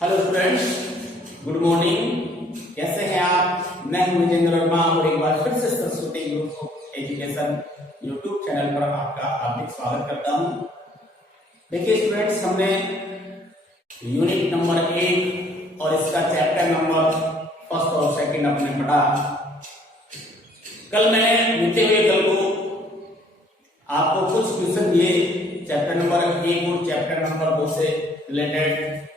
Hello students, good morning. कैसे हैं आप? मैं हूं विजेंद्र वर्मा और एक बार फिर से Saraswati group of education YouTube channel पर आपका हार्दिक स्वागत करता हूं। देखिए स्टूडेंट्स, हमने यूनिट नंबर 1 और इसका चैप्टर नंबर फर्स्ट और सेकंड अपने पढ़ा। कल मैंने बीते हुए कल को आपको कुछ क्वेश्चन दिए चैप्टर नंबर 1 और चैप्टर नंबर 2 से रिलेटेड।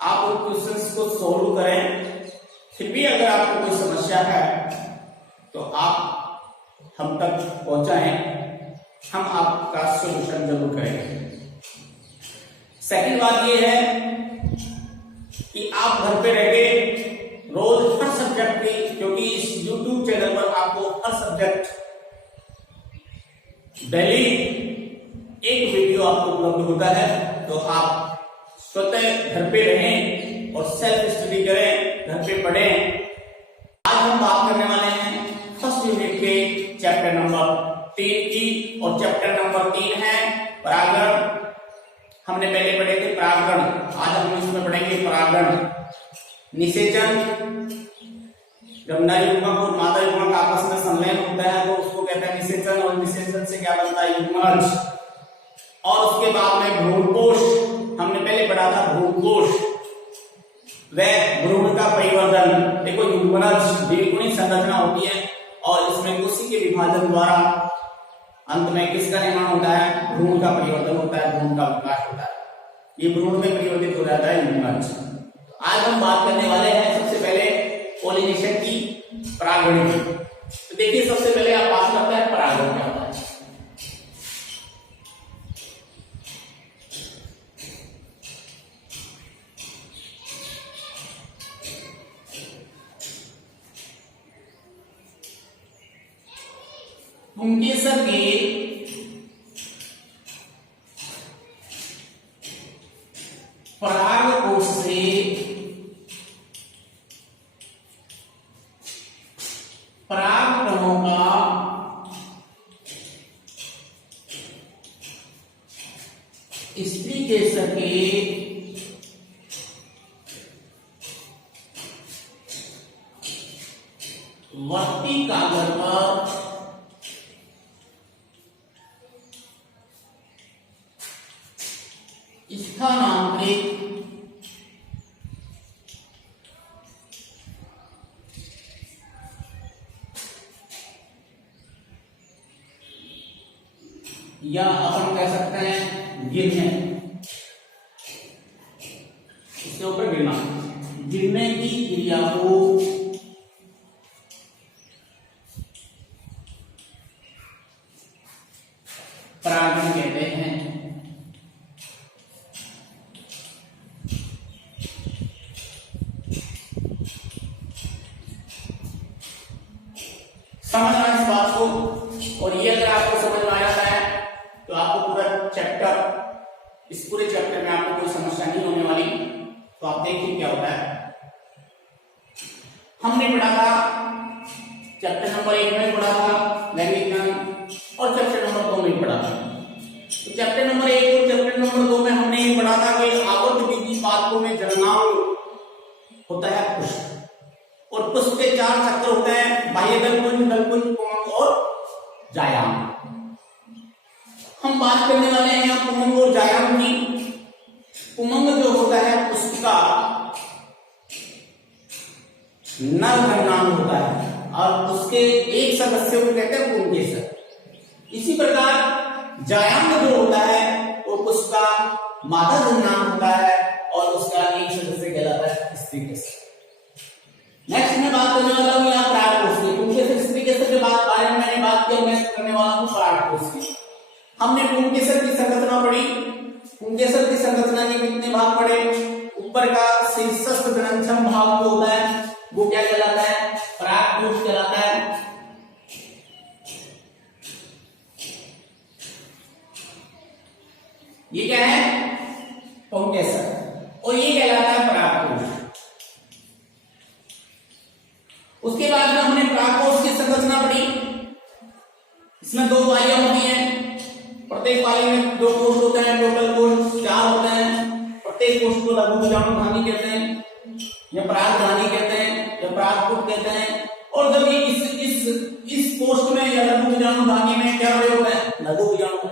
आप उन क्वेश्चंस को सॉल्व करें। फिर भी अगर आपको कोई समस्या है तो आप हम तक पहुंचाएं, हम आपका सॉल्यूशन जरूर करेंगे। सेकंड बात यह है कि आप घर पे रह के रोज हर सब्जेक्ट की, क्योंकि इस YouTube चैनल पर आपको हर सब्जेक्ट डेली एक वीडियो आपको उपलब्ध होता है, तो आप स्वतः घर पे रहें और सेल्फ स्टडी करें, घर पे पढ़ें। आज हम बात करने वाले हैं फर्स्ट यूनिट के चैप्टर नंबर 3 की, और चैप्टर नंबर 3 है परागण। हमने पहले पढ़े थे परागण, आज हम इसमें पढ़ेंगे परागण, निषेचन। जब नर युग्मक और मादा युग्मक आपस में संलयन होता है तो उसको कहते हैं निषेचन, और निषेचन से क्या बनता है? युग्मज। और उसके बाद में भ्रूणकोश, हमने पहले पढ़ा था भ्रूणकोश व भ्रूण का परिवर्तन। देखो युग्मज द्विगुणी संरचना होती है और इसमें कोशिका के विभाजन द्वारा अंत में किसका निर्माण होता है? भ्रूण का परिवर्तन होता है, भ्रूण का विकास होता है। ये भ्रूण में परिवर्तित हो जाता है युग्मज। आज हम बात करने वाले हैं सबसे पहले पॉलिनेशन की, परागण की। तो देखिए सबसे पहले आप बात करते हैं परागण क्या होता है। पुंकेसर के परागकोश से परागकणों का स्त्री केसर के वर्ती कागज पर स्थानांतरित या अपन कह सकते हैं गिरने, इसके ऊपर गिरना, गिरने की क्रिया को परागण कहते हैं। समझना इस बात को, और ये अगर आपको समझ में आ जाता है तो आपको पूरा चैप्टर, इस पूरे चैप्टर में आपको कोई समस्या नहीं होने वाली। तो आप देखिए क्या होता है। हमने पढ़ा था चैप्टर नंबर 1 में पढ़ा था लैंगिक विज्ञान, और चैप्टर नंबर 2 में पढ़ा था। तो चैप्टर नंबर 1 और चैप्टर नंबर 2 में हमने ये पढ़ा था कि आवर्त बीजी पादपों में जननांग होता है पुष्प, और पुष्प के 4 चक्र होते हैं, बाह्य दलपुंज, दलपुंज, पुंगक और जायाम। हम बात करने वाले हैं यहाँ पुंगक और जायाम की। पुंगक जो होता है उसका नर जननांग होता है और उसके एक सदस्य को कहते हैं पुंकेसर। इसी प्रकार जायांग जो होता है वो उसका मादा जननांग होता है और उसका एक सदस्य कहलाता है स्त्री केसर। नेक्स्ट मैं बात करने वाला हूं यहाँ परागकोश की। पुंकेसर स्त्री केसर के बारे में मैंने बात की, मैं करने वाला हूं परागकोश की। हमने पुंकेसर की संरचना पढ़ी। पुंकेसर की संरचना के कितने भाग पढ़े? ऊपर का शीर्षस्थ ग्रंथम भाग जो होता है वो क्या कहलाता है? परागकोश कहलाता है। ये क्या है? पुंकेसर, और ये कहलाता है परागकोश। उसके बाद में हमने परागकोश की संरचना पढ़ी। इसमें 2 पालियां होती हैं, प्रत्येक पाली में 2 कोष होते हैं, टोटल कोष 4 होते हैं। प्रत्येक कोष को लघु बीजाणुधानी कहते हैं या परागधानी कहते हैं या परागपुट कहते हैं। और जब ये इस कोष्ठ में या लघु बीजाणुधानी में क्या प्रयोग होता है? लघु बीजाणु।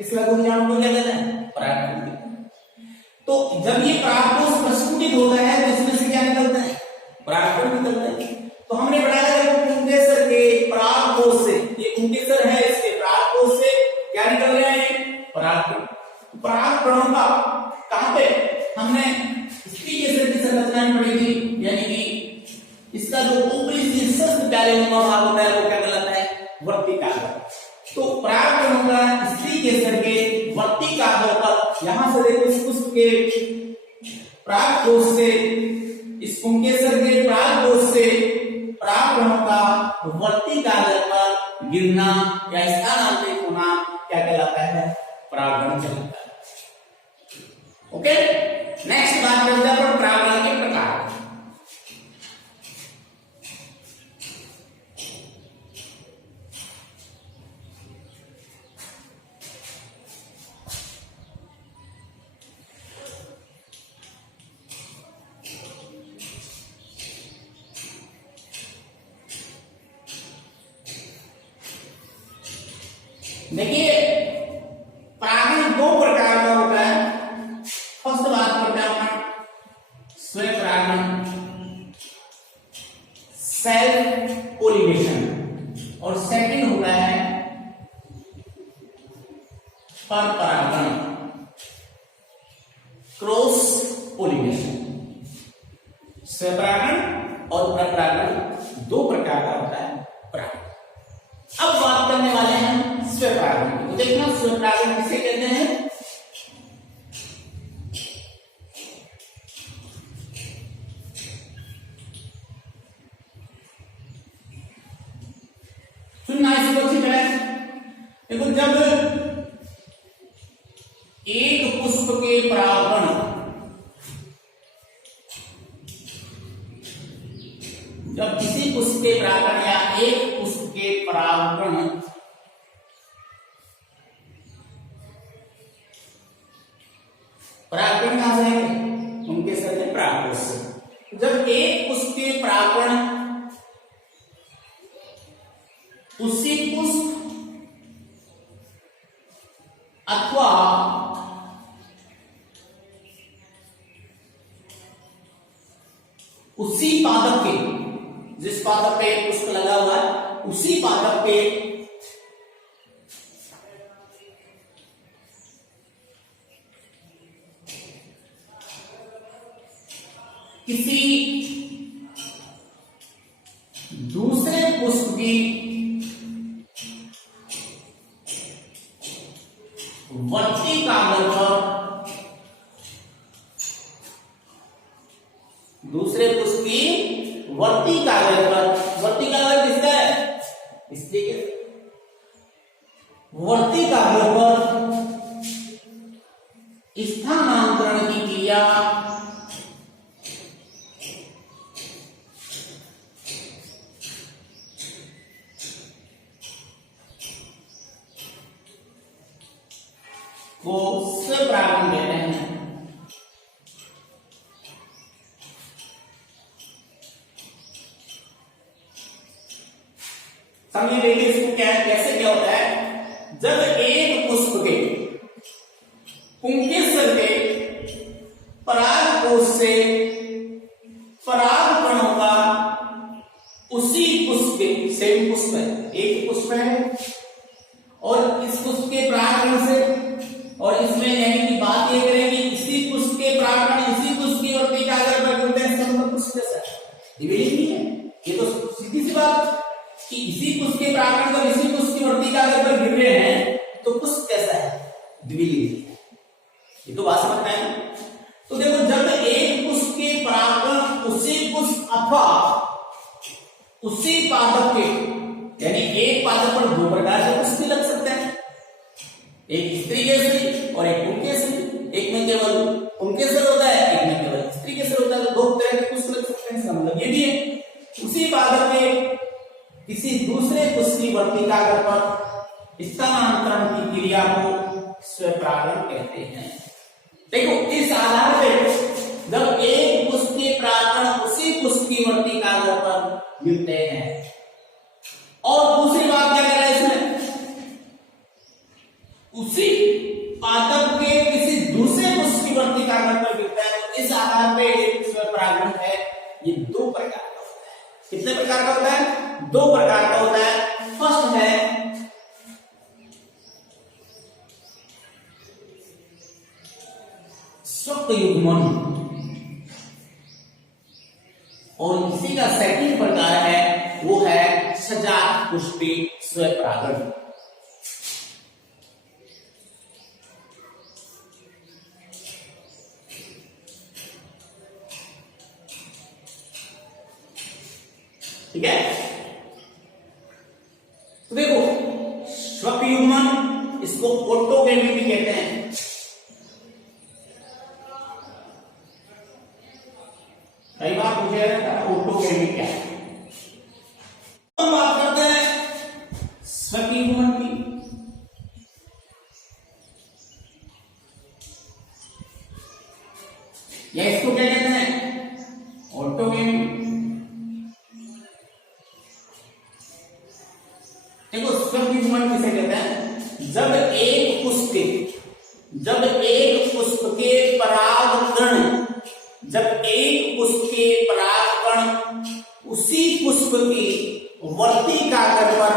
इस लघु बीजाणु को क्या कहते हैं? परागपुट। तो जब ये परागकोश प्रस्फुटित होता है तो इसमें से क्या निकलता है? परागकण निकलता है। तो हमने पढ़ाया है पुंकेसर के परागकोश से, ये पुंकेसर है, इसके परागकोश से क्या निकल रहे हैं? परागकण। परागकणों का कहां पे हमने स्त्रीकेसर की संरचना में पढ़ी थी, यानी कि इसका जो ऊपरी शीर्षस्थ पैरेनुमा भाग होता है वो क्या कहलाता है? वर्तिकाग्र। तो परागकणों का स्त्रीकेसर के वर्तिकाग्र पर यहां से देखो इस पुष्प के परागकोश से, इस पुंकेसर के परागकोश से परागकणों का वर्तिकाग्र पर गिरना या स्थानांतरित होना क्या कहलाता है? परागण कहलाता है। ओके, नेक्स्ट बात करते हैं परागण के प्रकार। देखिए परागण दो प्रकार का होता है। फर्स्ट बात करते हैं अपना स्वयं परागण, सेल्फ पोलिनेशन, और सेकंड होता है पर परागण, क्रॉस पोलिनेशन। स्वयं परागण और पर परागण दो प्रकार का होता है परागण। अब बात करने वाले हैं स्वयं परागण की। तो देखना स्वयं परागण किसे कहते हैं? सुनना इसको अच्छी तरह। देखो जब एक पुष्प के परागण जब किसी पुष्प के परागण या एक पुष्प के परागण परागण कहां से है? उनके सर में परागकोश से। जब एक पुष्प के परागण उसी पुष्प अथवा उसी पादप के, जिस पादप पे पुष्प लगा हुआ है उसी पादप पे किसी दूसरे पुष्प की वर्तिकाग्र पर, दूसरे पुष्प की वर्तिकाग्र पर, वर्तिकाग्र किसका है? इसलिए वर्तिकाग्र पर स्थानांतरण की क्रिया को स्वपरागण कहते हैं। समझिए, देखिए इसको क्या कैसे क्या होता है। जब एक पुष्प के पुंकेसर के परागकोश से परागकणों का उसी पुष्प के, सेम पुष्प है, एक पुष्प है, और इस पुष्प के परागकण से, और इसमें यानी कि बात ये करेंगे इसी पुष्प के परागकण इसी पुष्प की वर्तिकाग्र पर गिरते हैं, इसका मतलब पुष्प कैसा है? द्विविलीन नहीं है। ये तो सीधी सी बात कि इसी पुष्प के परागकण जब इसी पुष्प की वर्तिकाग्र पर गिर रहे हैं तो पुष्प कैसा है? द्विविलीन। ये तो बात समझ में आई। तो देखो जब एक पुष्प के परागकण उसी पुष्प अथवा उसी पादप के, यानी एक पादप पर दो प्रकार के पुष्प लग सकते हैं, एक स्त्रीकेसरी और एक पुंकेसरी। एक में केवल पुंकेसर होता है, एक में केवल स्त्रीकेसर होता है। तो दो तरह के पुष्प लग सकते हैं। इसका मतलब ये भी है उसी पादप के किसी दूसरे पुष्प की वर्तिकाग्र पर स्थानांतरण की क्रिया को स्वपरागण कहते हैं। देखो इस आधार पे आधार पे एक स्व परागण है, ये दो प्रकार का होता है। कितने प्रकार का होता है? दो प्रकार का होता है। फर्स्ट है स्वक युग्मन, और इसी का सेकंड प्रकार है वो है सजात पुष्पी स्व परागण। ठीक है, तो देखो स्वक युग्मन, इसको ऑटोगेमी भी कहते हैं। कई बार पूछे ऑटोगेमी क्या है। हम बात करते हैं स्वक युग्मन की। या इसको क्या कहते हैं? ऑटोगेमी। देखो स्वक युग्मन किसे कहते हैं? जब एक पुष्प के परागकण, जब एक पुष्प के परागकण उसी पुष्प की वर्तिका पर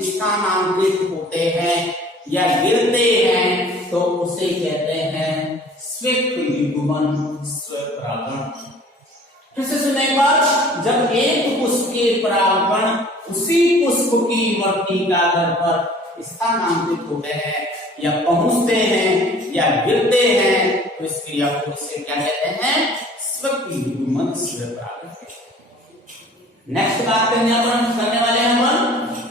स्थानांतरित होते हैं या गिरते हैं तो उसे कहते हैं स्वक युग्मन, स्व परागण। फिर से सुने एक बार, जब एक पुष्प के परागकण उसी पुष्प की वर्तिका पर स्थानांतरित होते हैं या पहुंचते हैं या गिरते हैं तो इस क्रिया को इससे क्या कहते हैं? स्वक युग्मन, स्व परागण। नेक्स्ट बात करने वाले हैं अपन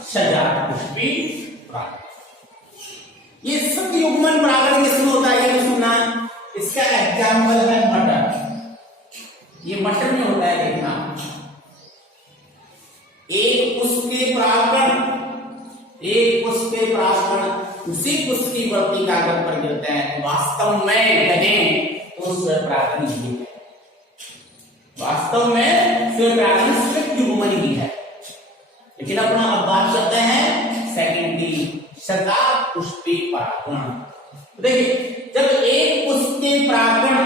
सजात पुष्पी परागण। ये स्वक युग्मन परागण किसमें होता है ये सुनना है। इसका एग्जाम्पल है मटर। ये मटर में होता है, देखना, एक पुष्प के परागकण उसी पुष्प की वर्तिका पर गिरते हैं। वास्तव में कहें तो स्व परागण ही है, वास्तव में स्व परागण स्वक युग्मन ही है। लेकिन अपना अब बात करते हैं सेकंड की, सजात पुष्पी परागण। देखिए, जब एक पुष्प के परागकण,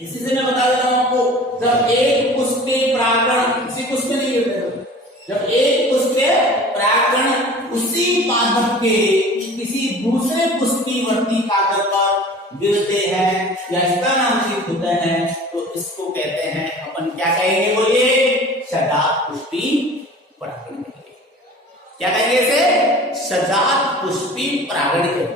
इसी से मैं बता देता हूं आपको, जब एक पुष्प के परागकण इसी पुष्प में नहीं गिरते, जब एक पुष्प के परागकण उसी पादप के किसी दूसरे पुष्प की वर्तिका पर गिरते हैं या स्थानांतरित होते हैं तो इसको कहते हैं, अपन क्या कहेंगे बोलिए? सजात पुष्पी परागण। क्या कहेंगे इसे? सजात पुष्पी परागण कहेंगे।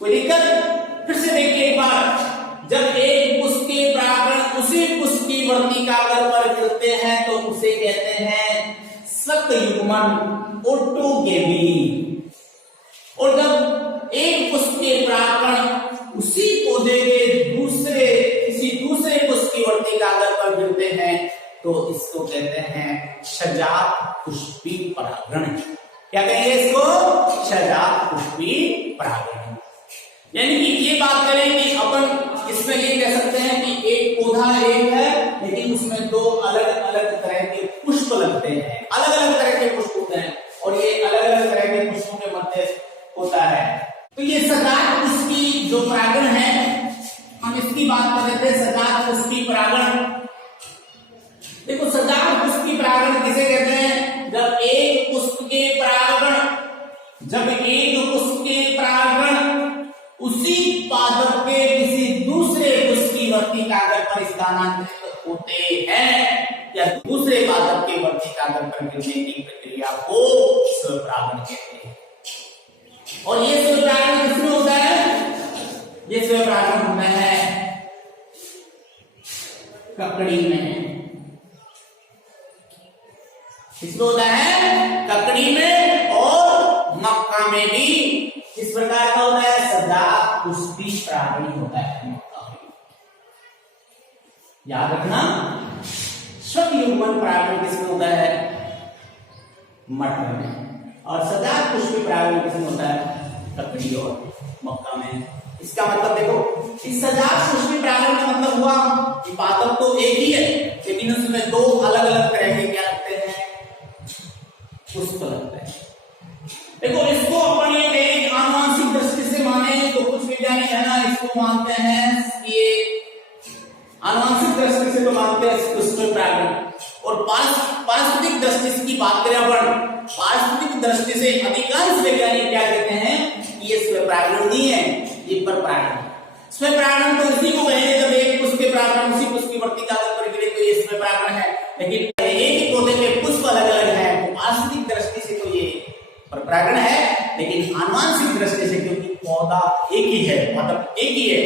कोई दिक्कत? फिर से देखिए एक बार, जब एक पुष्प के परागकण उसी पुष्प की वर्तिका पर गिरते हैं तो उसे कहते हैं स्वक युग्मन, ऑटोगेमी। और जब एक पुष्प के परागकण उसी पौधे के किसी दूसरे पुष्प की वर्तिका पर गिरते हैं तो इसको कहते हैं सजात पुष्पी परागण। क्या कहेंगे इसको? सजात पुष्पी परागण। यानी कि ये बात करें कि अपन इसमें ये कह सकते हैं कि एक पौधा एक है लेकिन उसमें दो अलग अलग तरह के पुष्प लगते हैं, अलग अलग तरह के पुष्प होते हैं और ये अलग अलग तरह के पुष्पों के मध्य होता है। तो ये सजात पुष्पी जो परागण है, हम इसकी बात कर रहे थे, सजात पुष्पी परागण। देखो सजात पुष्पी परागण किसे कहते हैं? जब एक पुष्प के परागकण उसी पादप के किसी दूसरे पुष्प की वर्तिका पर स्थानांतरित होते हैं या दूसरे पादप के वर्तिका पर गिरने की प्रक्रिया को स्व परागण कहते हैं। और ये स्व परागण किसमें होता है? ये स्व परागण होता है ककड़ी में। किसमें होता है? ककड़ी में और मक्का में भी इस प्रकार का होता है, सजात पुष्पी परागण होता है मक्का में। याद रखना, स्वक युग्मन परागण किसमें होता है? मटर में। और सजात पुष्पी परागण किसमें होता है? ककड़ी और मक्का में। इसका मतलब देखो, इस सजात पुष्पी परागण का मतलब हुआ कि पादप तो एक ही है लेकिन उसमें दो अलग अलग तरह के क्या लगते हैं? पुष्प लगते हैं। देखो इसको अपन ये कहें आनुवंशिक दृष्टि से माने तो कुछ वैज्ञानिक है ना, इसको मानते हैं कि आनुवंशिक दृष्टि से तो मानते हैं इसको स्व परागण, और पारिस्थितिक दृष्टि से की बात करें अपन, पारिस्थितिक दृष्टि से अधिकांश वैज्ञानिक क्या कहते हैं, ये स्व परागण नहीं है, ये पर परागण। स्व परागण तो इसी को कहेंगे जब एक पुष्प के परागण उसी पुष्प की वर्ती कागज पर गिरे तो ये स्व परागण है। लेकिन एक ही पौधे के पुष्प अलग अलग है तो पारिस्थितिक दृष्टि से तो ये पर परागण है, लेकिन आनुवंशिक दृष्टि से क्योंकि पौधा एक ही है, मतलब एक ही है,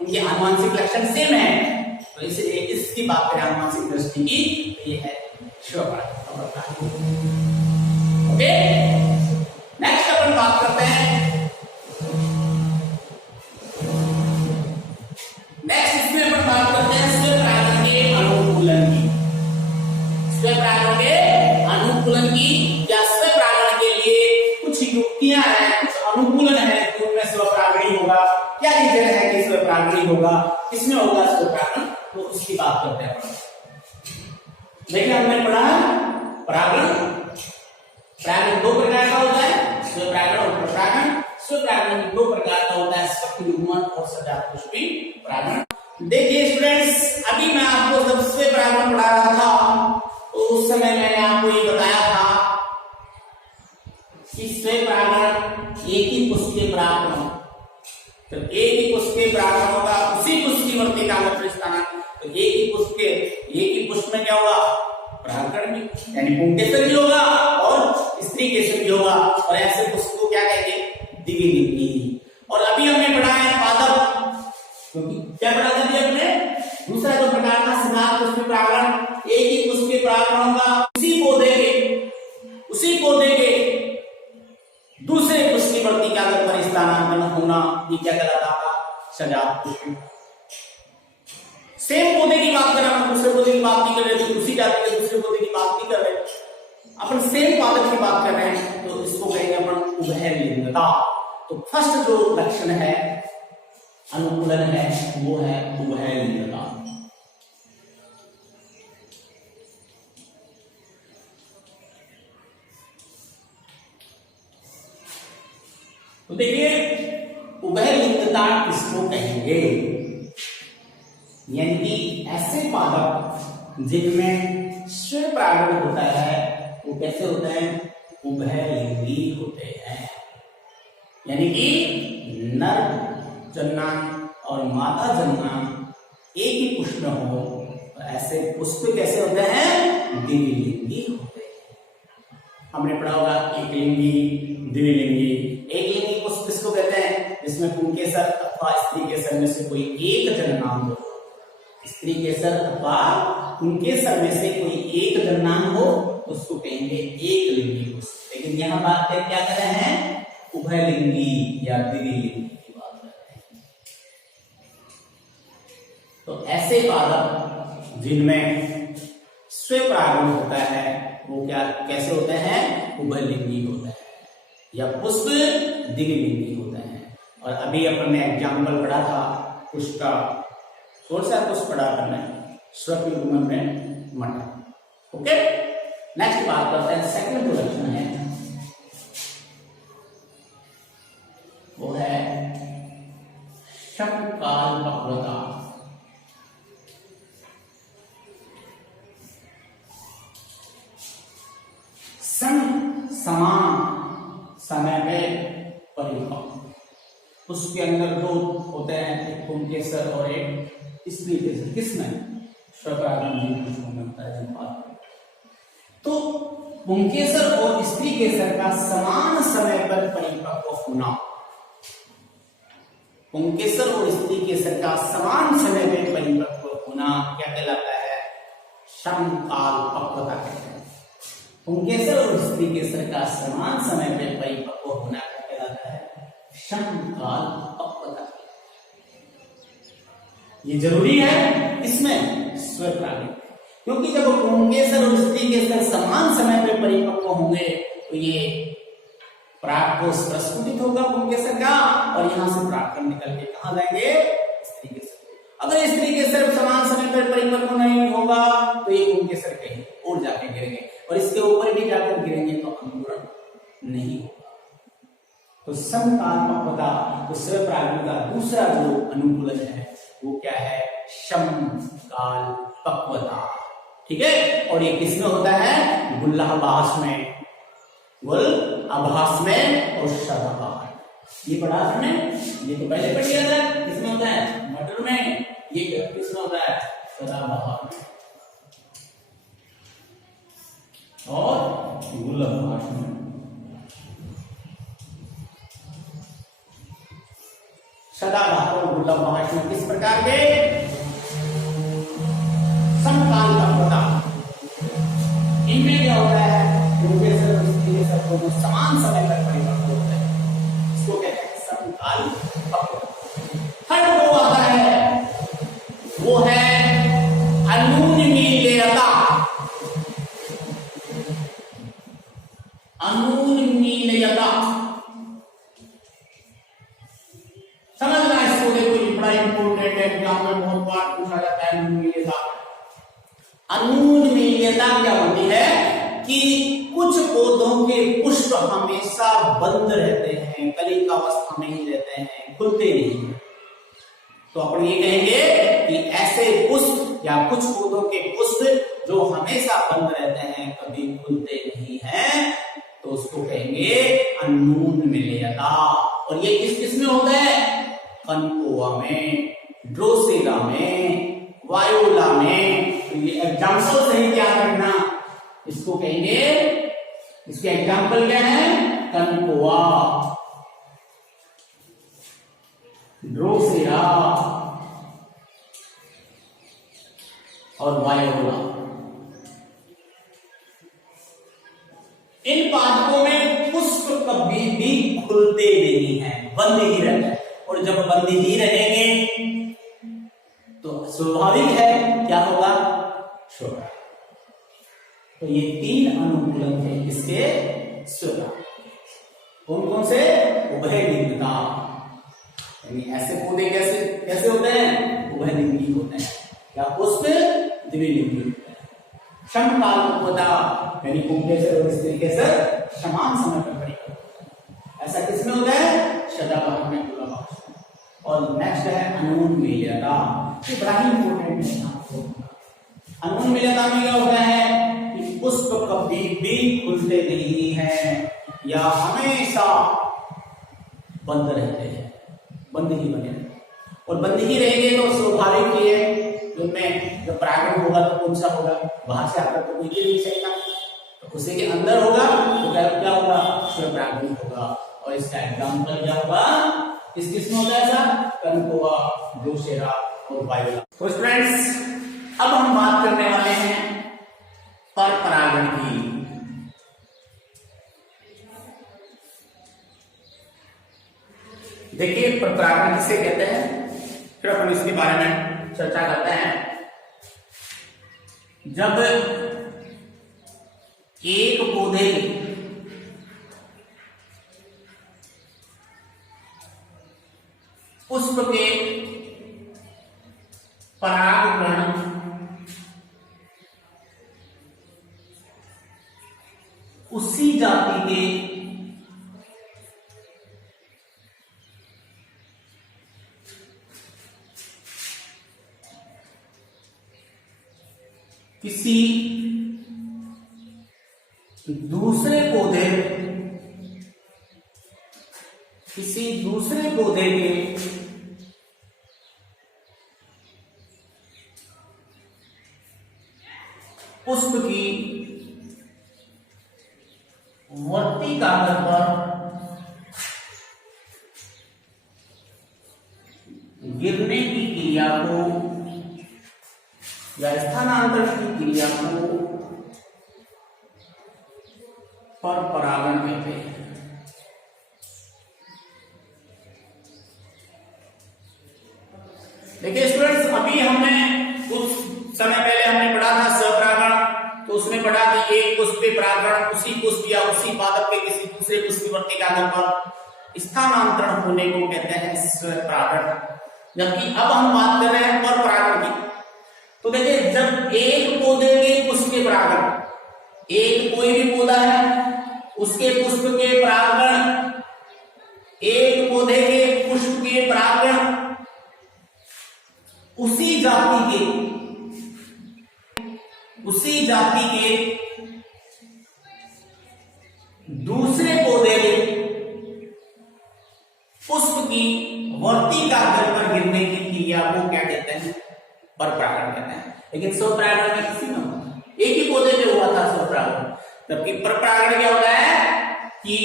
उनके आनुवंशिक लक्षण सेम है, तो इसलिए इसकी बात करें आनुवंशिक दृष्टि की तो ये है स्व परागण। ओके, नेक्स्ट अपन बात करते हैं, नेक्स्ट इसमें अपन बात करते हैं स्व परागण के अनुकूलन की। स्व परागण के अनुकूलन की या स्व परागण के लिए कुछ युक्तियां हैं, कुछ अनुकूलन है कि उनमें स्व परागण होगा, क्या रीजन है कि स्व परागण होगा, किसमें होगा स्व परागण, तो उसकी बात करते हैं। देखिए हमने पढ़ा परागण, परागण दो प्रकार का होता है, स्व परागण और परपरागण। स्व परागण दो प्रकार का होता है, सख्त युग्मन और सजात पुष्पी परागण। देखिए स्टूडेंट्स, अभी मैं आपको जब स्व परागण पढ़ा रहा था तो उस समय मैंने आपको ये बताया था कि स्व परागण एक ही पुष्प के परागण, तो एक ही पुष्प के परागण होगा, उसी पुष्प की वर्ती कागज पर स्थानांतरण, तो एक ही पुष्प में क्या होगा, परागण भी, यानी पुंकेसर भी होगा और स्त्री केसर भी होगा, और ऐसे पुष्प को क्या कहेंगे, द्विलिंगी। और अभी हमने पढ़ा है पादप, क्योंकि क्या पढ़ा था अभी हमने, दूसरा जो प्रकार था सजात पुष्पी परागण, एक ही पुष्प के परागण होगा, उसी पौधे के दूसरे पुष्प की वर्ती कागज पर स्थानांतरण होना, ये क्या कहलाता था, सजात पुष्पी। सेम पौधे की बात करें, हम दूसरे पौधे की बात नहीं कर रहे, दूसरी जाति के दूसरे पौधे की बात नहीं कर रहे, अपन सेम पादप की बात कर रहे हैं, तो इसको कहेंगे अपन उभयलिंगता। तो फर्स्ट जो लक्षण है, अनुकूलन है, वो है उभयलिंगता। तो देखिए उभयलिंगता किसको कहेंगे, यानी कि ऐसे पादप जिनमें स्व परागण होता है वो कैसे होते हैं, उभयलिंगी होते हैं, यानी कि नर जन्नांग और मादा जन्नांग एक ही पुष्प में हो, तो ऐसे पुष्प कैसे होते हैं, द्विलिंगी होते हैं। हमने पढ़ा होगा एक लिंगी, द्विलिंगी। एक लिंगी पुष्प किसको कहते हैं, जिसमें पुंकेसर अथवा स्त्री केसर में से कोई एक जन्नांग हो, स्त्री केसर अथवा पुंकेसर में से कोई एक जन्नांग हो, उसको कहेंगे एक लिंगी पुष्प। लेकिन यहाँ बात क्या कर रहे हैं, उभयलिंगी या द्विलिंगी की बात कर रहे हैं। तो ऐसे पादप जिनमें स्व परागण होता है वो क्या कैसे होते हैं, उभयलिंगी होते हैं या पुष्प द्विलिंगी होते हैं। और अभी अपन ने एग्जाम्पल पढ़ा था पुष्प का, कौन सा पुष्प पढ़ा करना है, स्वप्न युग्मन में मटर। ओके, नेक्स्ट बात करते हैं, सेकंड जो लक्षण है वो है शंकाल पक्वता। समान समय में परिपक्व, उसके अंदर दो होते हैं, एक पुंकेसर और एक स्त्री केसर। किसमें, स्वपरागण जीव पुष्पों में होता है। तो पुंकेसर और स्त्री केसर का समान समय पर परिपक्व होना, पुंकेसर और स्त्री केसर का समान समय में परिपक्व होना क्या कहलाता है, समकाल पक्वता कहते हैं। पुंकेसर और स्त्री केसर का समान समय में परिपक्व होना क्या कहलाता है, समकाल पक्वता। ये जरूरी है इसमें स्वपरागण, क्योंकि जब पुंकेसर और स्त्री केसर समान समय पर परिपक्व होंगे तो ये परागकोश प्रस्फुटित होगा पुंकेसर का, और यहां से परागकण निकल के कहां जाएंगे, स्त्री केसर। अगर स्त्री केसर समान समय पर परिपक्व नहीं होगा तो ये पुंकेसर कहीं और जाके गिरेंगे, और इसके ऊपर भी जाकर गिरेंगे तो अंकुरण नहीं होगा। तो समकाल पक्वता, तो स्वपरागण का दूसरा जो अनुकूलन है वो क्या है? समकाल पक्वता। ठीक है, और ये किसमें होता है? गुल्लाभास में, गुल आभास में और सदाबहार। ये पढ़ा हमने, ये तो पहले पढ़ लिया था। किसमें होता है? मटर में। ये किसमें होता है? सदाबहार में और गुल आभास में। सदाबहार और गुल आभास में किस प्रकार के? समकाल पक्वता। इनमें क्या होता है? सबको समान समय तक परिवर्तन होता है, इसको कहते हैं समकाल पक्वता। थर्ड वो आता है, वो है अनून्मीलयता। अनून्मीलयता समझना इसको, देखो ये बड़ा इंपोर्टेंट है, एग्जाम में बहुत बार पूछा जाता है अनून्मीलयता। अनून्मीलयता क्या होती है कि कुछ पौधों के पुष्प हमेशा बंद रहते हैं, कलिकावस्था में ही रहते हैं, खुलते नहीं। तो अपन ये कहेंगे कि ऐसे पुष्प या कुछ पौधों के पुष्प जो हमेशा बंद रहते हैं, कभी खुलते नहीं हैं, तो उसको कहेंगे अनून्मीलयता। और ये किस किस में होता है? कनकोआ में, ड्रोसेरा में, वायोला में। तो ये एग्जाम्पल सही याद रखना, इसको कहेंगे, इसके एग्जाम्पल क्या है? कनकोआ, ड्रोसेरा और वायोला। इन पादपों में पुष्प कभी भी खुलते नहीं है, बंद ही रहता है। और जब बंद ही रहेंगे तो स्वाभाविक है क्या होगा? शोभा। तो ये तीन अनुकूलन थे किसके? स्वरा। कौन कौन से? उभयलिंगता, यानी ऐसे पौधे कैसे कैसे होते हैं? उभयलिंगी होते हैं, या पुष्प द्विलिंगी होते हैं। समकाल पक्वता यानी पुंकेसर और स्त्रीकेसर समान समय पर परिपक्व होते हैं। ऐसा किसमें होता है? सदाबहार में, गुलाबाश में। और नेक्स्ट है अनून्मीलयता। ये बड़ा ही इंपोर्टेंट है आपको। अनून्मीलयता में क्या होता है कि पुष्प कभी भी खुलते नहीं हैं या हमेशा बंद रहते हैं, बंद ही बने रहते हैं। और बंद ही रहेंगे तो स्वाभाविक ही है, उनमें जब परागण होगा तो कौन सा होगा? बाहर से आकर तो कोई गिर नहीं सकता, तो उसी के अंदर होगा तो क्या होगा? स्वपरागण होगा। और इसका एग्जाम्पल क्या होगा? किस किस में होता है ऐसा? कनकोआ, ड्रोसेरा और वायोला। तो स्टूडेंट्स, अब हम बात करने वाले हैं पर परागण की। देखिए पर परागण किसे कहते हैं, फिर अपन इसके बारे में चर्चा करते हैं। जब एक पौधे पुष्प के परागण उसी जाति के किसी दूसरे पौधे के पुष्प की वर्तिकाग्र पर गिरने की क्रिया को या स्थानांतरण की क्रिया को पर परागण कहते हैं। देखिए स्टूडेंट्स, अभी हमने कुछ समय पहले हमने पढ़ा था स्वपरागण। तो उसमें पढ़ा कि एक पुष्प पे परागण उसी पुष्प या उसी पादप के किसी दूसरे पुष्प की वर्तिकाग्र पर स्थानांतरण होने को कहते हैं स्वपरागण। जबकि अब हम बात कर रहे हैं पर परागण की। तो देखिए, जब एक पौधे के पुष्प के परागण, एक कोई भी पौधा है उसके पुष्प के परागण पौधे के पुष्प के परागण उसी जाति के दूसरे पौधे के पुष्प की वर्तिकाग्र पर गिरने की क्रिया को क्या कहते हैं? परपरागण कहते हैं। लेकिन स्वपरागण में किसी में होता है, एक ही पौधे में हुआ था स्वपरागण। जबकि परपरागण क्या होता है कि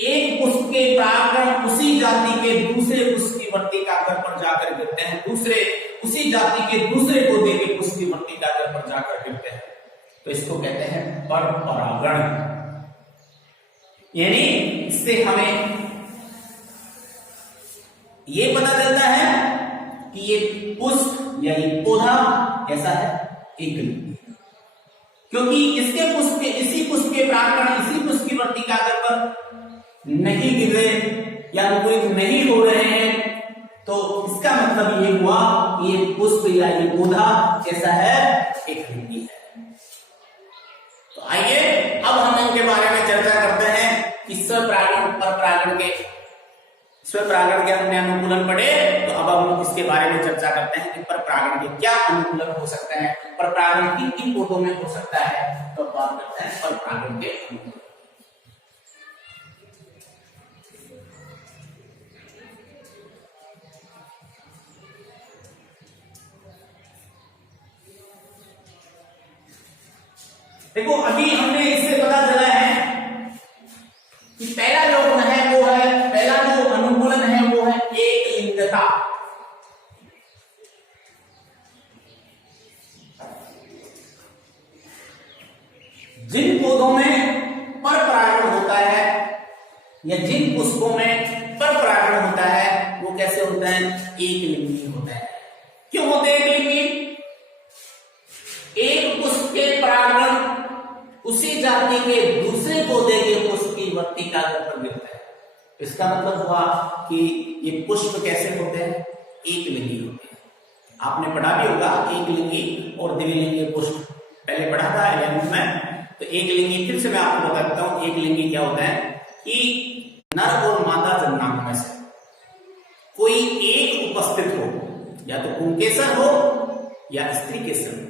एक पुष्प के परागण उसी जाति के दूसरे पुष्प की वर्तिकाग्र पर जाकर गिरते हैं, उसी जाति के दूसरे पौधे के पुष्प की वर्तिकाग्र पर जाकर गिरते हैं, तो इसको कहते हैं परपरागण। यानी इससे हमें ये पता चलता है कि ये पुष्प या ये पौधा कैसा है? एकलिंगी। क्योंकि इसके पुष्प के इसी पुष्प के परागण इसी पुष्प की वर्तिकाग्र पर नहीं गिर रहे या अंकुरित नहीं हो रहे हैं, तो इसका मतलब ये हुआ कि ये पुष्प या ये पौधा कैसा है? एकलिंगी है। तो आइए अब हम इनके बारे में चर्चा करते हैं कि स्वपरागण परपरागण के स्वपरागण के हमने अनुकूलन पढ़े, तो अब हम इसके बारे में चर्चा करते हैं कि परपरागण के क्या अनुकूलन हो सकते हैं, परपरागण किन किन पौधों में हो सकता है। तो बात करते हैं परपरागण के अनुकूलन। देखो अभी हमने इससे पता चला है कि पहला जो अनुकूलन है वो है एकलिंगता। जिन पौधों में परपरागण होता है या जिन पुष्पों में परपरागण होता है वो कैसे होते हैं? एकलिंगी होते हैं। क्यों होते हैं एकलिंगी? एक पुष्प के परागण उसी जाति के दूसरे पौधे के पुष्प की वर्तिकाग्र पर गिरता है। इसका मतलब हुआ कि ये पुष्प कैसे होते हैं? एकलिंगी होते हैं। आपने पढ़ा भी होगा एकलिंगी और द्विलिंगी पुष्प, पहले पढ़ा था 11th में। तो एकलिंगी फिर से मैं आपको बताता हूं एकलिंगी क्या होता है कि नर और मादा जन्मांग में से कोई एक उपस्थित हो, या तो पुंकेसर हो या स्त्री केसर,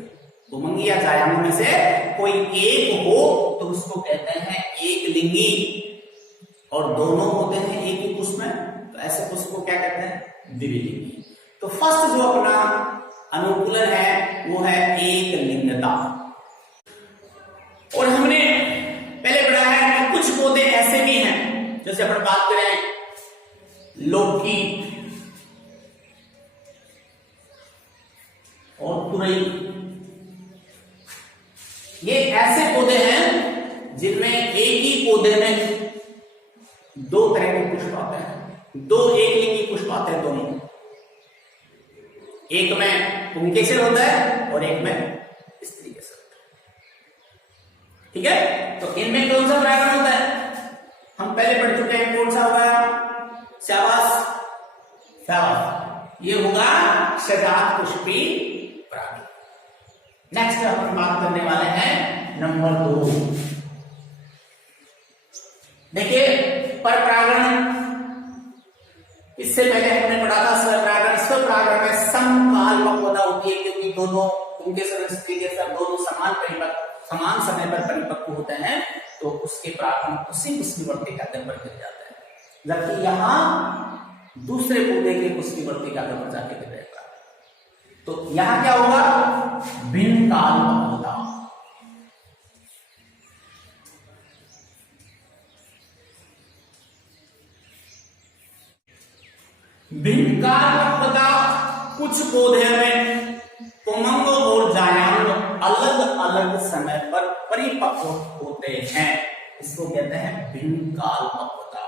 उमंगी या जायांग में से कोई एक हो तो उसको कहते हैं एकलिंगी। और दोनों होते हैं एक ही पुष्प में, तो ऐसे पुष्प को क्या कहते हैं? द्विलिंगी। तो फर्स्ट जो अपना अनुकूलन है वो है एकलिंगता। और हमने पहले पढ़ा है कि कुछ पौधे ऐसे भी हैं, जैसे अपन बात करें लौकी और तुरई, ये ऐसे पौधे हैं जिनमें एक ही पौधे में दो तरह के पुष्प आते हैं, दो एकलिंगी पुष्प आते हैं दोनों। एक में पुंकेसर होता है और एक में स्त्री केसर होता है। ठीक है, तो इनमें कौन सा परागण होता है? हम पहले पढ़ चुके हैं, कौन सा होगा? शाबाश, ये होगा सजात पुष्पी परागण। नेक्स्ट अपन बात करने वाले हैं नंबर 2। देखिए परपरागण, इससे पहले हमने पढ़ा था स्वपरागण। स्वपरागण में समकाल पक्वता होती है, क्योंकि दोनों पुंकेसर स्त्री केसर दोनों समान समय पर परिपक्व होते हैं, तो उसके परागण उसी पुष्प वर्तिकाग्र पर गिर जाते हैं, जबकि यहां दूसरे पौधे के पुष्प वर्तिकाग्र पर जाके गिर जाएगा। तो यहां क्या होगा? भिन्न काल पक्वता। भिन्न काल पक्वता कुछ पौधे में पुमंग और जायांग अलग अलग समय पर परिपक्व होते हैं, इसको कहते हैं भिन्न काल पक्वता।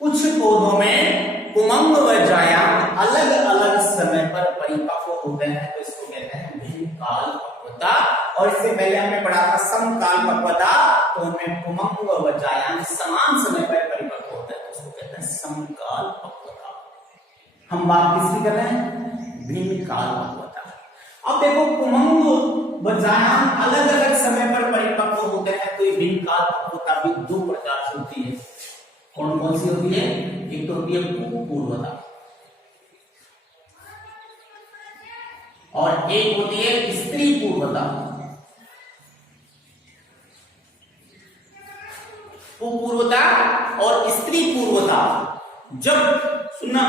कुछ पौधों में पुमंग व जायांग अलग अलग समय पर परिपक्व होते हैं, तो इसको कहते हैं भिन्न काल पक्वता। और इससे पहले हमने पढ़ा था समकाल पक्वता, तो उनमें पुमंग व जायांग समान समय पर परिपक्व होते हैं, तो उसको कहते हैं समकाल पक्वता। हम बात किसकी कर रहे हैं? भिन्न काल पक्वता। अब देखो पुमंग व जायांग अलग अलग समय पर परिपक्व होते हैं, तो ये भिन्न काल पक्वता भी दो प्रकार से होती है। कौन कौन सी होती है? एक तो होती है पूर्वता और एक होती है स्त्री पूर्वता। पूर्वता और स्त्री पूर्वता। जब सुनना,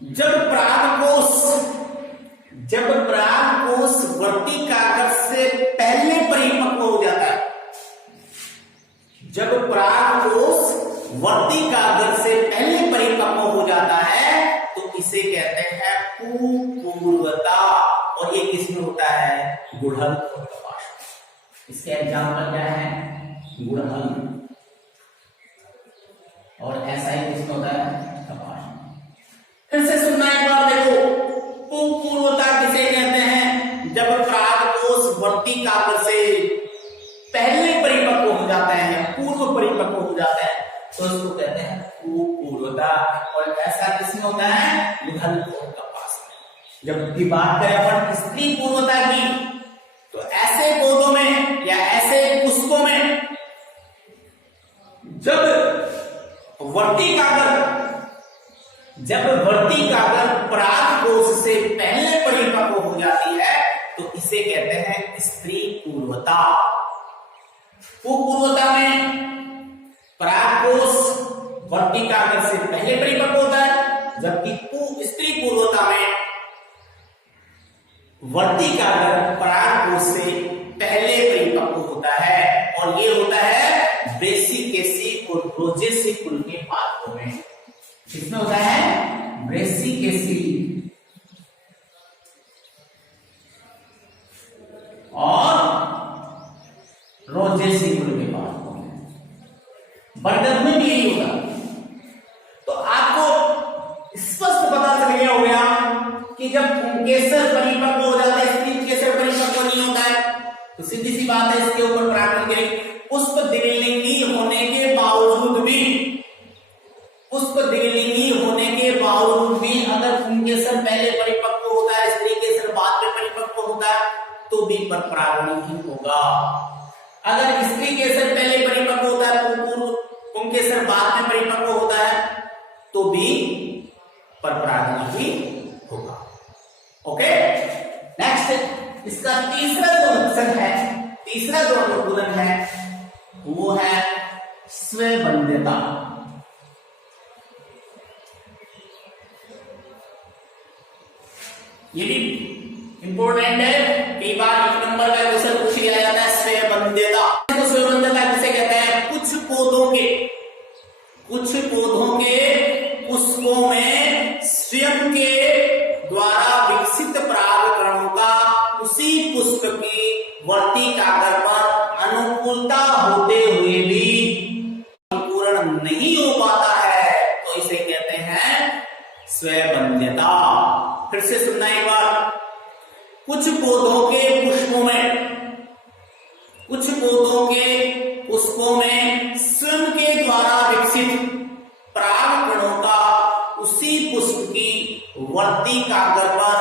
जब परागकोश वर्ती कागज से पहले परिपक्व हो जाता है, जब परागकोश वर्ती कागज से पहले परिपक्व हो जाता है तो इसे कहते हैं पूर्वता। और ये किसमें होता है? गुड़हल और कपास। इसके एग्जाम्पल क्या है? गुड़हल, और ऐसा ही किसमें होता है? कपास। फिर से सुनना एक बार, देखो पूर्वता किसे कहते हैं? जब परागकोश वर्ती कागज से पहले परिपक्व हो जाते हैं, पूर्व परिपक्व हो जाते हैं, तो इसको कहते हैं पूर्वता। और ऐसा किसमें होता है? गुड़हल और कपास में। जब की बात करें अपन स्त्री पूर्वता की, तो ऐसे पौधों में या ऐसे पुष्पों में जब वर्ती कागज परागकोश से पहले परिपक्व हो जाती है तो इसे कहते हैं स्त्री पूर्वता। पूर्वता में परागकोश वर्ती कागज से पहले परिपक्व होता है, जबकि स्त्री पूर्वता में वर्ती कागज परागकोश से पहले परिपक्व होता है। और ये होता है ब्रेसिकेसी और रोजेसी कुल के पात्रों में। किसमें होता है? ब्रेसिकेसी और रोजेसी कुल के पात्रों में। बरगद में भी यही होगा। तो आपको स्पष्ट पता चल गया होगा कि जब पुंकेसर परिपक्व हो जाता है, स्त्री केसर परिपक्व नहीं होता है, तो सीधी सी बात है इसके ऊपर परागण के पुष्प द्विलिंगी होने के बावजूद भी अगर पुंकेसर पहले परिपक्व होता है, स्त्री केसर बाद में परिपक्व होता है, तो भी पर परागण ही होगा। अगर स्त्री केसर पहले परिपक्व होता है, पुंकेसर बाद में परिपक्व होता है, तो भी पर परागण ही होगा। ओके, नेक्स्ट इसका तीसरा जो अनुकूलन है वो है स्वबंध्यता। ये भी इंपॉर्टेंट है, कई बार एक नंबर का क्वेश्चन पूछ लिया जाता है स्वबंध्यता। तो स्वबंध्यता किसे कहते हैं? कुछ पौधों के पुष्पों में स्वयं के द्वारा विकसित परागकणों का उसी पुष्प की वर्ती कागज पर अनुकूलता होते हुए भी अंकुरण नहीं हो पाता है, तो इसे कहते हैं स्वबंध्यता। फिर से सुनना एक बार, कुछ पौधों के पुष्पों में स्वयं के द्वारा विकसित परागकणों का उसी पुष्प की वर्ती कागज पर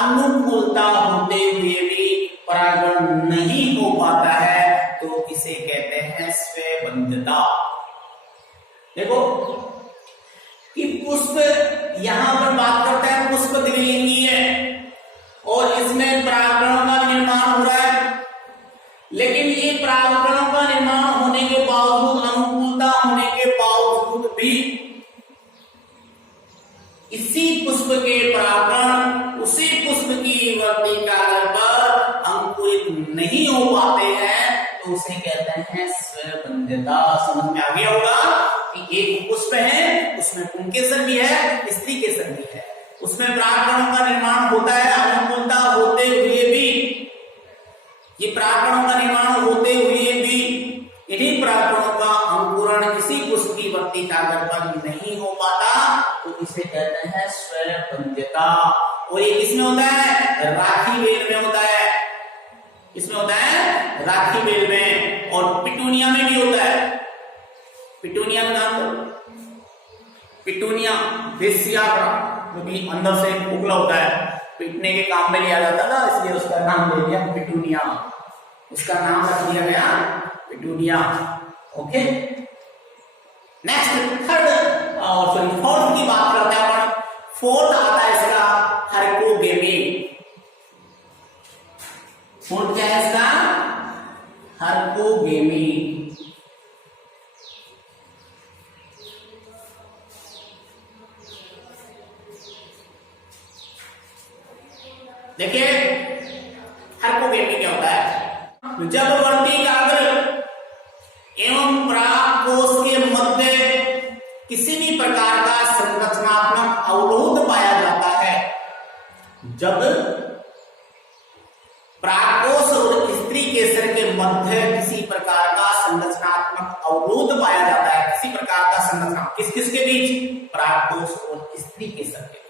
अनुकूलता होते हुए भी परागण नहीं हो पाता है, तो इसे कहते हैं स्वबंध्यता। देखो कि पुष्प, यहां पर बात करते हैं पुष्प द्विलिंगी है और इसमें परागणों का निर्माण हो रहा है, लेकिन ये परागणों का निर्माण होने के बावजूद, अनुकूलता होने के बावजूद भी इसी पुष्प के परागण उसी पुष्प की वर्ती कागज पर अंकुरित नहीं हो पाते हैं, तो उसे कहते हैं स्वबंध्यता। समझ में आ गया होगा कि एक पुष्प है, उसमें पुंकेसर भी है, स्त्री केसर भी है, उसमें परागणों का निर्माण होता है, अनुकूलता होते हुए भी, ये परागणों का निर्माण होते हुए भी इन्हीं परागणों का अंकुरण इसी पुष्प की वर्ती कागज पर नहीं हो पाता, तो इसे कहते हैं स्वबंध्यता। और ये किसमें होता है? राखी बेल में होता है। किसमें होता है? राखी बेल में। और पिटूनिया में भी होता है। पिटूनिया का नाम, पिटूनिया देसिया जो भी अंदर से उगला होता है, पीटने के काम में लिया जाता था, इसलिए उसका नाम दे दिया पिटूनिया, उसका नाम रख दिया गया पिटूनिया। ओके। नेक्स्ट थर्ड और सॉरी फोर्थ की बात करते हैं अपन। फोर्थ आता है इसका हरकोगेमी। फोर्थ क्या है इसका? हरकोगेमी। देखिए हरकोगेमी क्या होता है? जब वर्तिकाग्र एवं पराग कोश के मध्य किसी भी प्रकार का संरचनात्मक अवरोध पाया जाता है, जब प्राकोष और स्त्री केसर के मध्य किसी प्रकार का संरचनात्मक अवरोध पाया जाता है, किसी प्रकार का संरचना किस किस के बीच? प्राकोष और स्त्री केसर के बीच।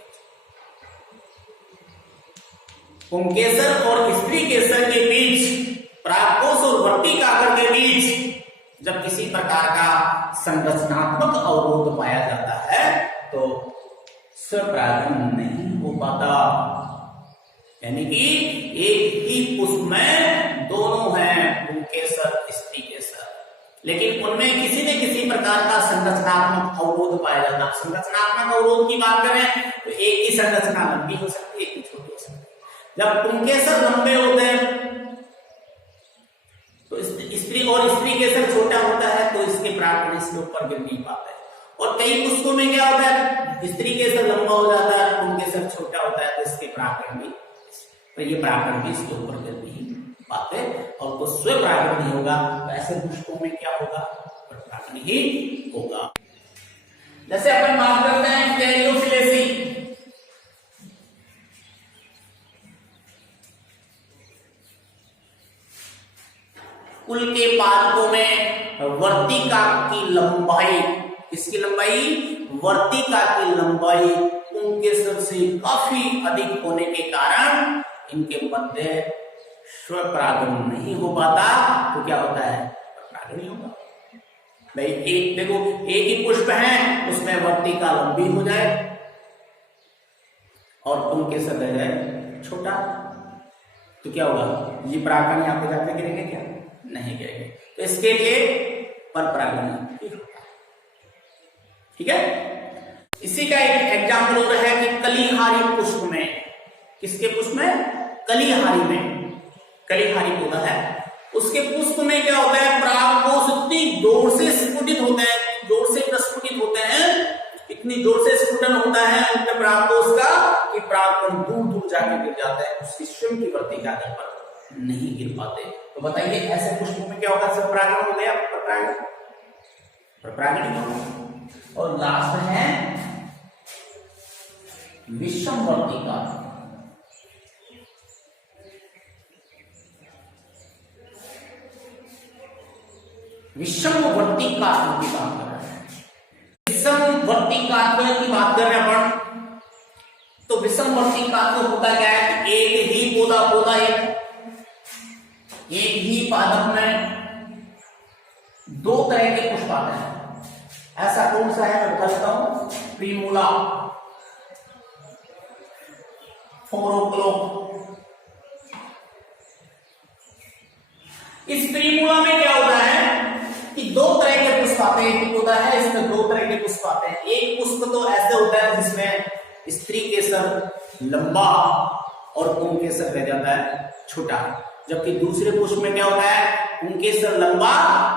पुंकेसर और स्त्री केसर के बीच, प्राकोष और वर्तिकाग्र के बीच जब किसी प्रकार का संरचनात्मक अवरोध पाया जाता है तो स्वपरागण नहीं हो पाता। यानी कि एक ही पुष्प में दोनों हैं, पुंकेसर स्त्री केसर, लेकिन उनमें किसी न किसी प्रकार का संरचनात्मक अवरोध पाया जाता है। संरचनात्मक अवरोध की बात करें तो एक ही संरचना लंबी हो सकती है, एक ही छोटी हो सकती है। जब पुंकेसर लंबे होते हैं तो स्त्री और स्त्री केसर छोटा होता है, तो इसके परागण इसके ऊपर गिर नहीं पाते। और कई पुष्पों में क्या होता है? स्त्री केसर लंबा हो जाता है, पुंकेसर छोटा होता है, तो इसके परागण भी, तो ये परागण भी इसके ऊपर गिर नहीं पाते और तो स्वपरागण नहीं होगा। तो ऐसे पुष्पों में क्या होगा? परागण ही होगा। जैसे अपन बात करते हैं कैरियोफिलेसी। कुल के पादपों में वर्तिका की लंबाई, किसकी लंबाई? वर्तिका की लंबाई पुंकेसर से काफी अधिक होने के कारण इनके मध्य स्वपरागण नहीं हो पाता। तो क्या होता है? परागण नहीं होगा। भाई एक देखो, एक ही पुष्प है, उसमें वर्तिका लंबी हो जाए और पुंकेसर रह जाए छोटा, तो क्या होगा? ये परागण यहाँ पे जाके गिरेंगे क्या? नहीं गिरेंगे। तो इसके लिए पर परागण नहीं होता। ठीक है। इसी का एक एग्जाम्पल हो रहा है कि कलिहारी पुष्प में, किसके पुष्प में? कलिहारी में, कलिहारी पौधा है, उसके पुष्प में क्या होता है? परागकोश इतनी जोर से स्फुटित होते हैं, जोर से प्रस्फुटित होते हैं, इतनी जोर से स्फुटन होता है उनके परागकोश का कि परागकण दूर दूर जाके गिर जाते हैं, उसकी स्वयं की वर्तिका पर नहीं गिर पाते। तो बताइए ऐसे पुष्पों में क्या होगा? स्वपरागण हो गया, परागण ही होगा। और लास्ट है विषम वर्तिका। विषम वर्तिका की बात कर रहे हैं। विषम वर्तिका की बात कर रहे हैं अपन। तो विषम वर्तिका होता क्या है? एक ही पौधा एक ही पादप में दो तरह के पुष्प आते हैं। ऐसा कौन सा है? मैं बताता हूं। प्रीमूला, फोरोक्लो। इस प्रीमूला में क्या होता है कि दो तरह के पुष्प आते हैं। एक पौधा है, इसमें दो तरह के पुष्प आते हैं। एक पुष्प तो ऐसे होता है जिसमें स्त्री केसर लंबा और पुंकेसर रह जाता है छोटा, जबकि दूसरे पुष्प में क्या होता है? पुंकेसर लंबा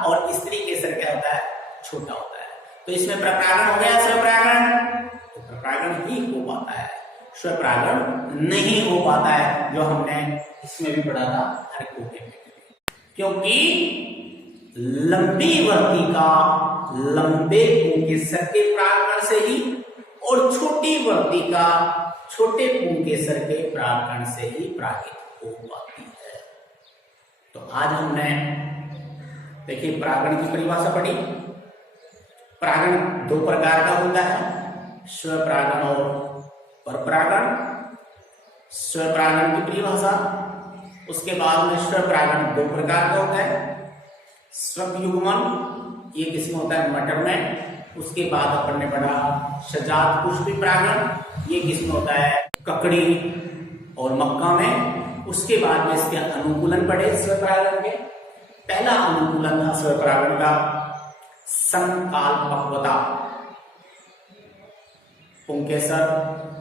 और स्त्री केसर क्या होता है? छोटा होता है। तो इसमें प्रपरागण हो गया, स्वपरागण। तो प्रपरागण ही हो पाता है, स्वपरागण नहीं हो पाता है, जो हमने इसमें भी पढ़ा था हरकोगेमी। क्योंकि लंबी वर्तिका लंबे पुंकेसर के परागण से ही और छोटी वर्तिका छोटे पुंकेसर के परागण से ही परागित हो पाती है। तो आज हमने देखिए परागण की परिभाषा पढ़ी। परागण दो प्रकार का होता है, स्वपरागण और परपरागण। स्वपरागण की परिभाषा, उसके बाद में स्वपरागण दो प्रकार का होता है। स्वयुग्मन, ये किसमें होता है? मटर में। उसके बाद अपन ने पढ़ा सजात पुष्पी परागण, ये किसमें होता है? ककड़ी और मक्का में। उसके बाद में इसके अनुकूलन पढ़े स्वपरागण के। पहला अनुकूलन था स्वपरागण का समकालपक्वता। पुंकेसर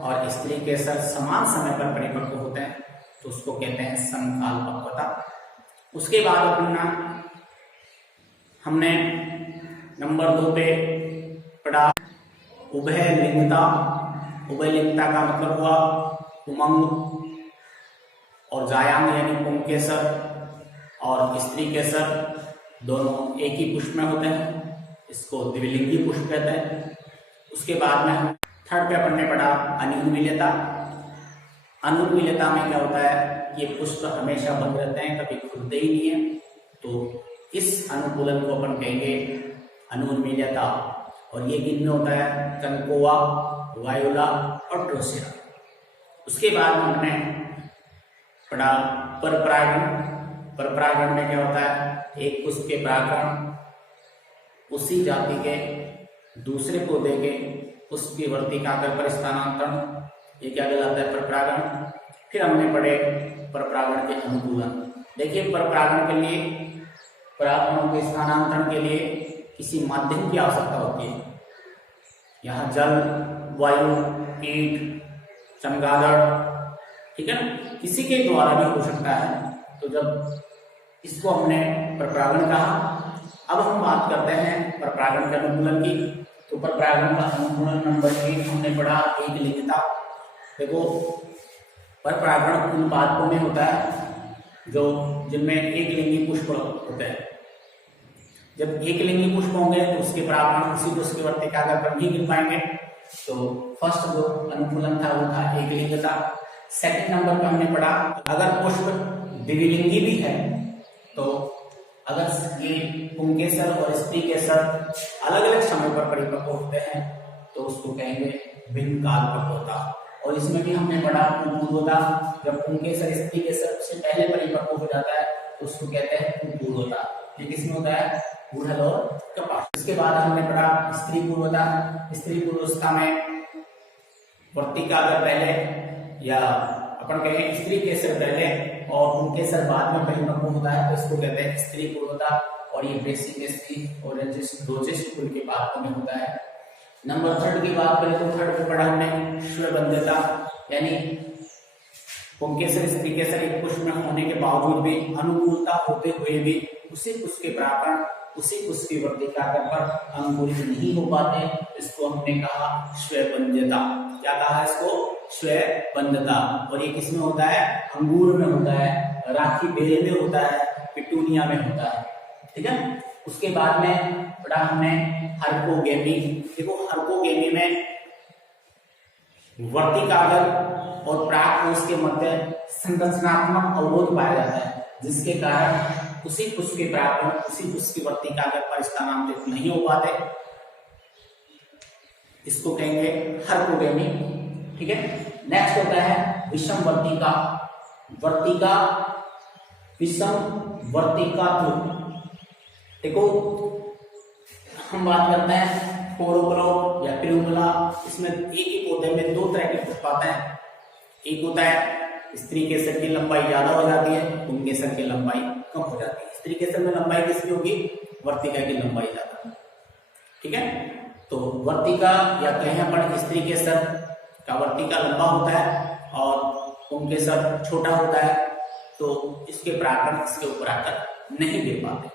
और स्त्री केसर समान समय पर परिपक्व होते हैं तो उसको कहते हैं समकालपक्वता। उसके बाद अपना हमने नंबर 2 पे पढ़ा उभयलिंगता। उभयलिंगता का मतलब हुआ उमंग और जायांग यानी पुंकेसर और स्त्री केसर दोनों एक ही पुष्प में होते हैं, इसको द्विलिंगी पुष्प कहते हैं। उसके बाद में हम थर्ड पे अपन ने पढ़ा अनुन्मील्यता। अनुन्मील्यता में क्या होता है, ये पुष्प हमेशा बंद रहते हैं, कभी खुलते ही नहीं है, तो इस अनुकूलन को अपन कहेंगे अनुन्मील्यता। और ये किन में होता है, कनकोआ, वायोला और ड्रोसिया। उसके बाद हमने पढ़ा परपरागण। परपरागण में क्या होता है, एक पुष्प के परागण उसी जाति के दूसरे पौधे के पुष्प की वर्तिकाग्र पर स्थानांतरण, ये क्या कहलाता है, परपरागण। फिर हमने पढ़े परपरागण के अनुकूलन। देखिए परपरागण के लिए, परागणों के स्थानांतरण के लिए किसी माध्यम की आवश्यकता होती है। यहाँ जल, वायु, कीट, चमगादड़, ठीक है ना, किसी के द्वारा भी हो सकता है। तो जब इसको हमने परपरागण कहा, अब हम बात करते हैं परपरागण के अनुकूलन की। तो परपरागण का अनुकूलन नंबर 1 हमने पढ़ा एकलिंगता। देखो परपरागण उन पादपों में होता है जो जिनमें एक लिंगी पुष्प होते हैं। जब एक लिंगी पुष्प होंगे तो उसके परागण उसी पुष्प की वर्तिकाग्र पर नहीं गिर पाएंगे। तो फर्स्ट जो अनुकूलन था वो था एकलिंगता। सेकंड नंबर पे हमने पढ़ा अगर पुष्प द्विलिंगी भी है, तो अगर ये पुंकेसर और स्त्री केसर अलग अलग समय पर परिपक्व होते हैं तो उसको कहेंगे भिन्न कालपक्वता। और इसमें भी हमने पढ़ा कुपूर्वता। जब पुंकेसर स्त्री केसर से पहले परिपक्व हो जाता है तो उसको कहते हैं कुपूर्वता। ये किसमें होता है, गुड़हल और कपास। इसके बाद हमने पढ़ा स्त्री पूर्वता। स्त्री पूर्वावस्था में वर्तिकाग्र पहले, या अपन कहें स्त्री केसर पहले और पुंकेसर बाद में परिपक्व होता है तो इसको कहते हैं स्त्री पूर्वता। और ये ब्रेसिकेसी और रोजेस कुल के पादपों में होता है। नंबर 3 की बात करें तो थर्ड पे पढ़ा हमने स्वबंध्यता, यानी पुंकेसर स्त्री केसर एक पुष्प में होने के बावजूद भी अनुकूलता होते हुए भी उसी पुष्प के परागण उसी पुष्प की वर्तिकाग्र पर अंकुरित नहीं हो पाते, इसको हमने कहा स्वबंध्यता। क्या कहा इसको, स्वबंध्यता। और ये किसमें होता है, अंगूर में होता है, राखी बेल में होता है, पिटूनिया में होता है, ठीक है। उसके बाद में पढ़ा हमने हर्कोगेमी। देखो हर्कोगेमी में वर्तिकाग्र और परागकोश के मध्य संरचनात्मक अवरोध पाया जाता है, जिसके कारण उसी पुष्प के परागण उसी पुष्प की वर्तिकाग्र पर स्थानांतरित नहीं हो पाते, इसको कहेंगे हर्कोगेमी, ठीक है। नेक्स्ट होता है विषम वर्तिका। वर्तिका, विषम वर्तिकात्व। देखो हम बात करते हैं फोरोक्लो या पिरूमला। इसमें एक ही पौधे में 2 तरह के पुष्प आते हैं। एक होता है स्त्री केसर की लंबाई ज्यादा हो जाती है, पुंकेसर की लंबाई कम हो जाती है। स्त्री केसर में लंबाई किसकी होगी, वर्तिका की लंबाई ज्यादा, ठीक है। तो वर्तिका या कहें अपन स्त्री केसर का वर्तिका लंबा होता है और पुंकेसर छोटा होता है, तो इसके परागण इसके ऊपर आकर नहीं गिर पाते।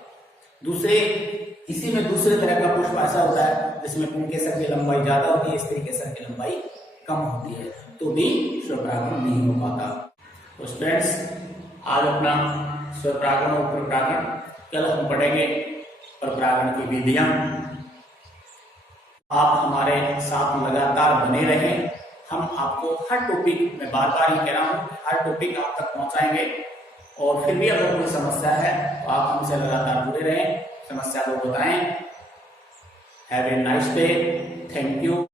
दूसरे इसी में दूसरे तरह का पुष्प ऐसा होता है जिसमें पुंकेसर की लंबाई ज्यादा होती है, स्त्री केसर की लंबाई कम होती है, तो भी स्वपरागण नहीं हो पाता। तो स्टूडेंट्स आज अपना स्वपरागण और परपरागण, कल हम पढ़ेंगे परपरागण की विधियां। आप हमारे साथ लगातार बने रहें। हम आपको हर टॉपिक में बार बार ही कह रहा हूँ, हर टॉपिक आप तक पहुंचाएंगे। और फिर भी अगर कोई समस्या है तो आप हमसे लगातार जुड़े रहें, समस्या को बताएं। Have a nice day, thank you.